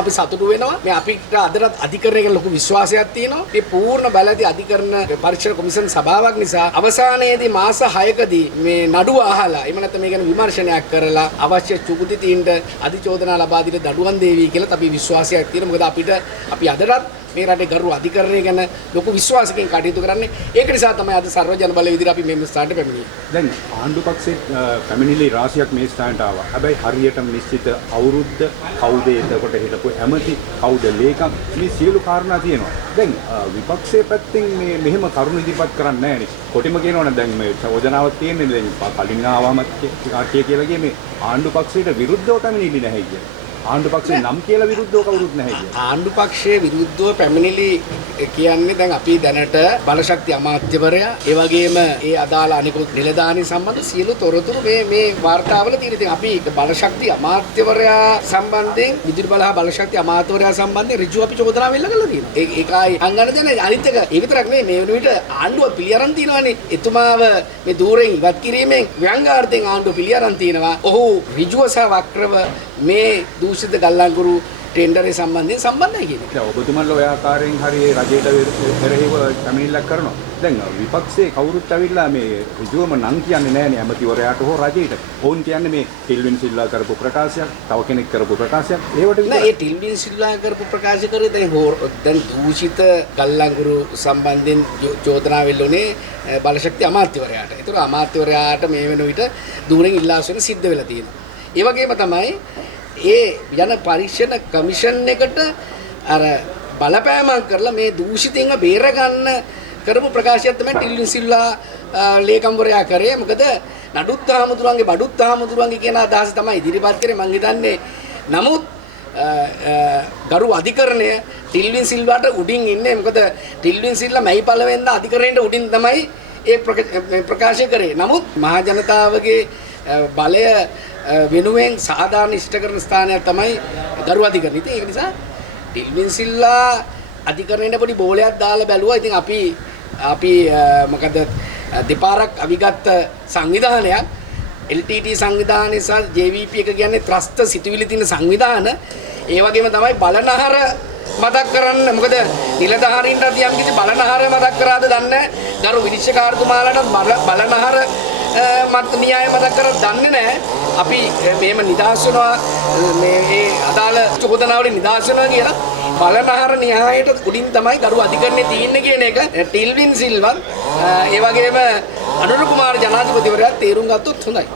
අපි සතුටු වෙනවා මේ අපිට අදටත් අධිකරණය ගැන ලොකු විශ්වාසයක් තියෙනවා මේ පූර්ණ බලයදී අධිකරණ පරීක්ෂණ කොමිෂන් සභාවක් නිසා අවසානයේදී මාස 6කදී මේ නඩුව අහලා එහෙම නැත්නම් මේ ගැන විමර්ශනයක් කරලා අවශ්‍ය චුක්ති තීන්ද අධිචෝදනා ලබා දෙන දඩුවම් දේවි කියලා අපි විශ්වාසයක් තියෙනවා මොකද අපි අදටත් මේ රටේ ගරු අධිකරණය ගැන ලොකු විශ්වාසකින් කටයුතු කරන්නේ ඒක නිසා තමයි අද සර්වජන බල විදිහට අපි මේ ස්ථානට පැමිණියේ. දැන් ආණ්ඩු පක්ෂයේ පැමිණිලි රාශියක් මේ ස්ථානට ආවා. හැබැයි හරියටම නිශ්චිත අවුරුද්ද කවුද එතකොට හිටපු ඇමති කවුද ලේකම් මේ සියලු කාරණා තියෙනවා. දැන් විපක්ෂයේ පැත්තෙන් මේ මෙහෙම කරුණු ඉදිරිපත් කරන්නේ නැහැ නේ. කොටිම කියනවනේ දැන් මේ යෝජනාවක් තියෙන්නේ දැන් කලින් ආවම කියලා කියේ මේ ආණ්ඩු පක්ෂයට විරුද්ධව පැමිණිලි නැහැ කියලා. ආණ්ඩු පක්ෂේ නම් කියලා විරුද්ධව කවුරුත් නැහැ කියන්නේ. ආණ්ඩු පක්ෂයේ විරුද්ධව පැමිණිලි කියන්නේ දැන් අපි දැනට බලශක්ති අමාත්‍යවරයා ඒ වගේම ඒ අදාළ අනිකුත් නිලධාරී සම්බන්ධ සියලු තොරතුරු මේ වාර්තාවල තියෙන. ඉතින් අපි බලශක්ති අමාත්‍යවරයා සම්බන්ධයෙන් විදුලි බල හා බලශක්ති අමාත්‍යවරයා සම්බන්ධයෙන් ඍජුව අපි චෝදනා වෙල්ල කරලා තියෙනවා. ඒකයි අංගන දෙන්නේ අනිත් එක ඒ විතරක් නෙවෙයි මේ වෙන විට ආණ්ඩුව පිළිඅරන් තියනවානේ. එතුමාව මේ දූරෙන් ඉවත් කිරීමෙන් ව්‍යංගාර්ථයෙන් ආණ්ඩුව පිළිඅරන් තියනවා. ඔහු ඍජුව සහ වක්‍රව මේ දූෂිත ගල්ලංකුරු ටෙන්ඩරේ සම්බන්ධයි කියන්නේ. දැන් ඔබතුමන්ලා ඔය ආකාරයෙන් හරි රජයට පෙරහිව පැමිණිල්ලක් කරනවා. දැන් විපක්ෂයේ කවුරුත් ඇවිල්ලා මේ ඍජුවම නම් කියන්නේ නැහැනේ ඇමතිවරයාට හෝ රජයට. ඕන් කියන්නේ මේ ටිල්වින් සිල්වා කරපු ප්‍රකාශයක්, තව කෙනෙක් කරපු ප්‍රකාශයක්. ඒවට නෑ ඒ ටිල්වින් සිල්වා කරපු ප්‍රකාශ කරේ දැන් දූෂිත ගල්ලංකුරු සම්බන්ධයෙන් චෝදනා වෙල්ලුනේ බලශක්ති අමාත්‍යවරයාට. ඒතර අමාත්‍යවරයාට මේ වෙන විට දූරෙන් ඉල්ලාස් වෙන සිද්ධ වෙලා තියෙනවා. ඒ වගේම තමයි ඒ යන පරීක්ෂණ කමිෂන් එකට අර බලපෑමක් කරලා මේ දූෂිතින්ව බේර ගන්න කරපු ප්‍රකාශයක් තමයි ටිල්වින් සිල්වා ලේකම්වරයා කරේ. මොකද නඩුත් හාමුදුරන්ගේ බඩුත් හාමුදුරන්ගේ කියන අදහස තමයි ඉදිරිපත් කරේ මං හිතන්නේ. නමුත් ගරු අධිකරණය ටිල්වින් සිල්වාට උඩින් ඉන්නේ. මොකද ටිල්වින් සිල්වා මැයි පළවෙනිද අධිකරණයට උඩින් තමයි ඒ ප්‍රකාශය කරේ. නමුත් මහා ජනතාවගේ බලය වෙනුවෙන් සාධාරණ ඉෂ්ට කරන ස්ථානයක් තමයි ගරු අධිකරණය. ඉතින් ඒක නිසා ටිල්වින් සිල්වා අධිකරණයට පොඩි බෝලයක් දාලා බැලුවා. ඉතින් අපි මොකද දෙපාරක් අවිගත් සංවිධානයක් LTT සංවිධානය සහ JVP එක කියන්නේ ත්‍රස්ත සිතුවිලි තියෙන සංවිධාන. ඒ වගේම තමයි බලනහර මතක් කරන්න. මොකද නිලධාරීන්ට යම් කිසි බලනහර මතක් කරාද දන්නේ නැහැ. ගරු විනිශ්චයකාරතුමාලාට බලනහර න්‍යාය මතක් කරලා දන්නේ නැහැ. අපි මේම නිදහස් වෙනවා මේ අදාළ චෝදනාවලින් නිදහස් වෙනවා කියලා බලනහර න්‍යායයට උඩින් තමයි ගරු අධිකරණයේ තියෙන්නේ කියන එක ටිල්වින් සිල්වත් ඒ වගේම අනුර කුමාර ජනාධිපතිවරයා තේරුම් ගත්තොත් හොඳයි.